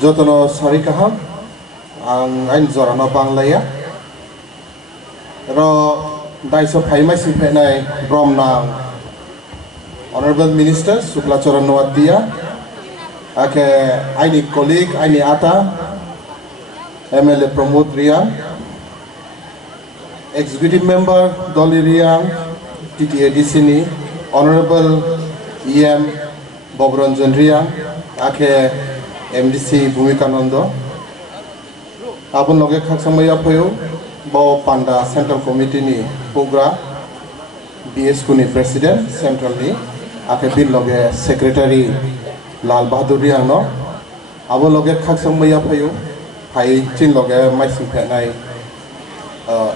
Jotono sarikaham ang ain zorano banglaya ro daiso phaimai siphenai bromnang Honorable Minister Suklacharan Noatia ake aini colleague aini ata MLA Pramod Riang Executive Member Dolly Riang TTA Disini Honorable EM Bobranjan Riang ake MDC Bhumikanando abun loge khaksamaya phayo bo Panda Central Committee ni Pogra BS Kuni President Central ni ake bin loge Secretary Lal Bahadur Riang no abun loge khaksamaya phayo phai chin loge maising phenai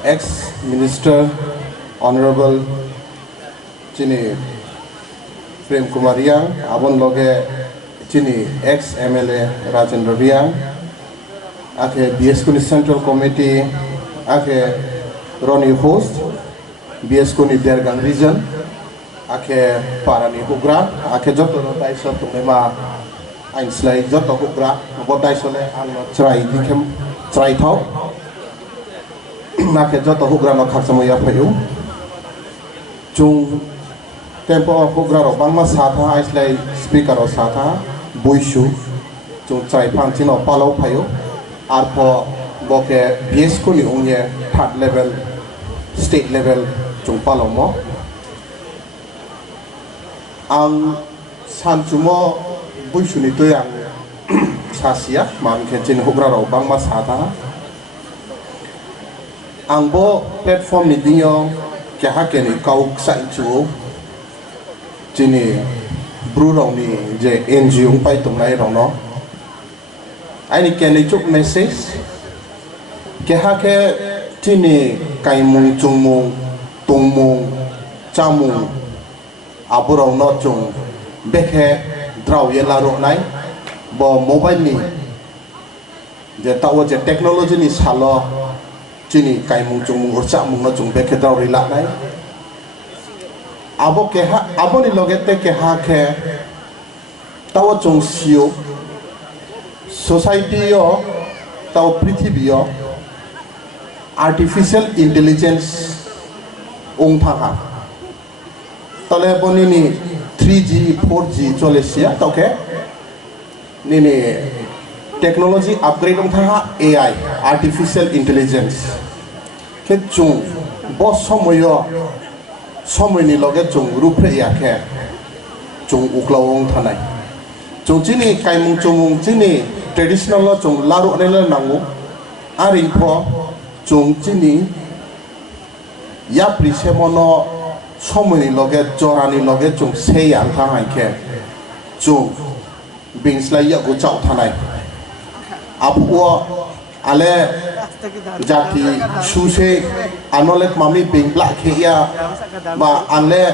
ex Minister Honorable chini Prem Kumar Riang abun loge chini ex MLA Rajendra Riang ake BS Kuni Central Committee ake Ronnie Host BS Kuni Dergang Region ake Parani Hugra ake joto no taiso tumema ain slai joto Hugra bo taiso le an trai dikem trai thau ake joto Hugra no khaksamoya phayu chung tempo Hugra ro bangma satha aislai speaker ro satha boishu chung trai phangchino palo phayo arpo boke BS Kuni ungye third level state level chung palo mo ang sanchumo boishu ni to yang sasia mam kechin Hugra ro bangma satha ang bo platform ni dinyo ke hakeni kauk sai chu chini Brurong ni je NGO pai tung nai rong no ai ke ni chuk message ke ha ke tini kai mung chung mung tung mung chamung aburong no chung bekhe draw ye la ro nai bo mobile ni je tawo je technology ni salo chini kai mung chung mung urcha mung no chung bekhe draw ri la nai abo ke ha abo ni logete ke ha ke tawo chung sio society yo tawo prithibhi yo artificial intelligence ong thaka tole boni ni 3G 4G chole sia toke ni technology upgrade ong thaka AI artificial intelligence ke chung bo somoyo সময় লগে chung rupre yakhe chung uklawong thanai chung chini kaimung chumung chini traditional lo chung laru nela nangu ari pho chung chini ya prisemono সময় লগে jorani loge chung seyang thanai khe chung bingslai ya go chau thanai apuo ale jati suse anolet mami bingla khia ba anle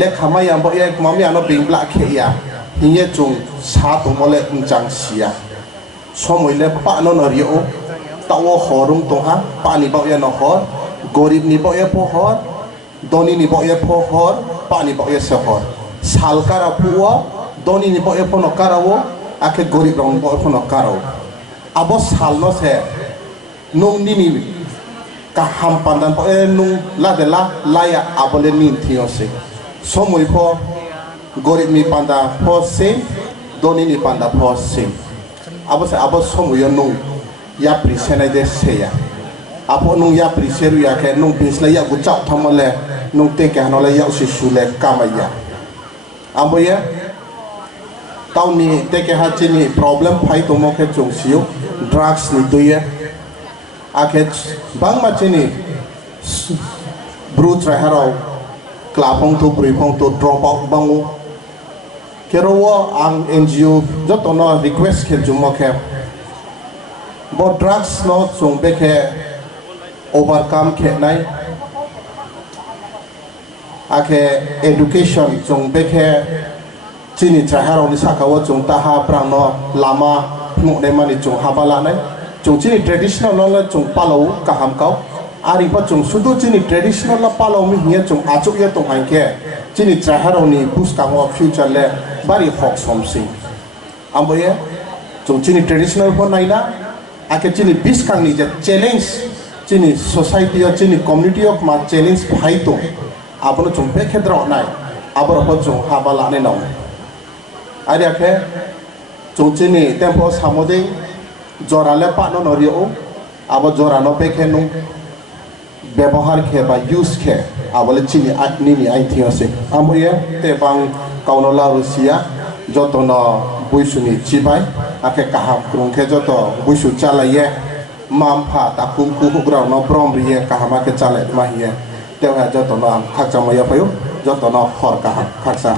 lekhamai ambo ek mami ano bingla khia hinge chung sa tumole unchang sia somoile pa no norio tawo horum toha pani ba ya no hor gorib ni ba ya po hor doni ni ba ya po hor pani ba ya se hor salkara puo doni ni ba ya po no karawo ake gorib rong ba po no karawo abo salno se nung nini kaham pandan po nung la de la laya abole nin thiose somoi po gorib mi panda po se doni ni panda po se abo se abo somoi nung ya prisena de seya apo nung ya priseru ya ke nung bisla ya gu chau thamale nung te ke hanola ya usi sule kamaya abo ya tau ni te ke ha chini problem phai to mo ke chung siu drugs ni tuye akhet bang machini brut raharo klapong to pripong to drop out bangu kerowo ang NGO jotono request ke jumo ke bo drugs no chung beke overcome ke nai ake education chung beke chini raharo ni sakawo chung taha prangno lama mu ne mani chung habala nai chung chini traditional la chung palo kaham kau ari pa chung sudu chini traditional la palo mi hiya chung achuk ya tong hanke chini traharo ni puskamo future le bari hok somsing amboye जों चिनी traditional phone Naina आके चिनी बिस कांगनी जे चैलेंज चिनी सोसाइटी और चिनी community of मा चैलेंज भाई तो आपनो जों पे क्षेत्र नाय आबर हो जों हाबा लाने नाव आरे आके जों चिनी टेम्पो सामोदे जराले पानो नरियो आबो जरानो पे खेनु व्यवहार खे बा यूज खे आबले चिनी आटनी आई थियो से आमोये ते बांग काउनला रुसिया जतन बुइसुनि चिबाय आखे काहाम क्रुंखे जत बुइसु चालाये मामफा ताकुम कुहुग्राव न ब्रमरिये काहामा के चाले माहिये तेवा जतन खाकचा मया पयो जतन हर काहा खाकसा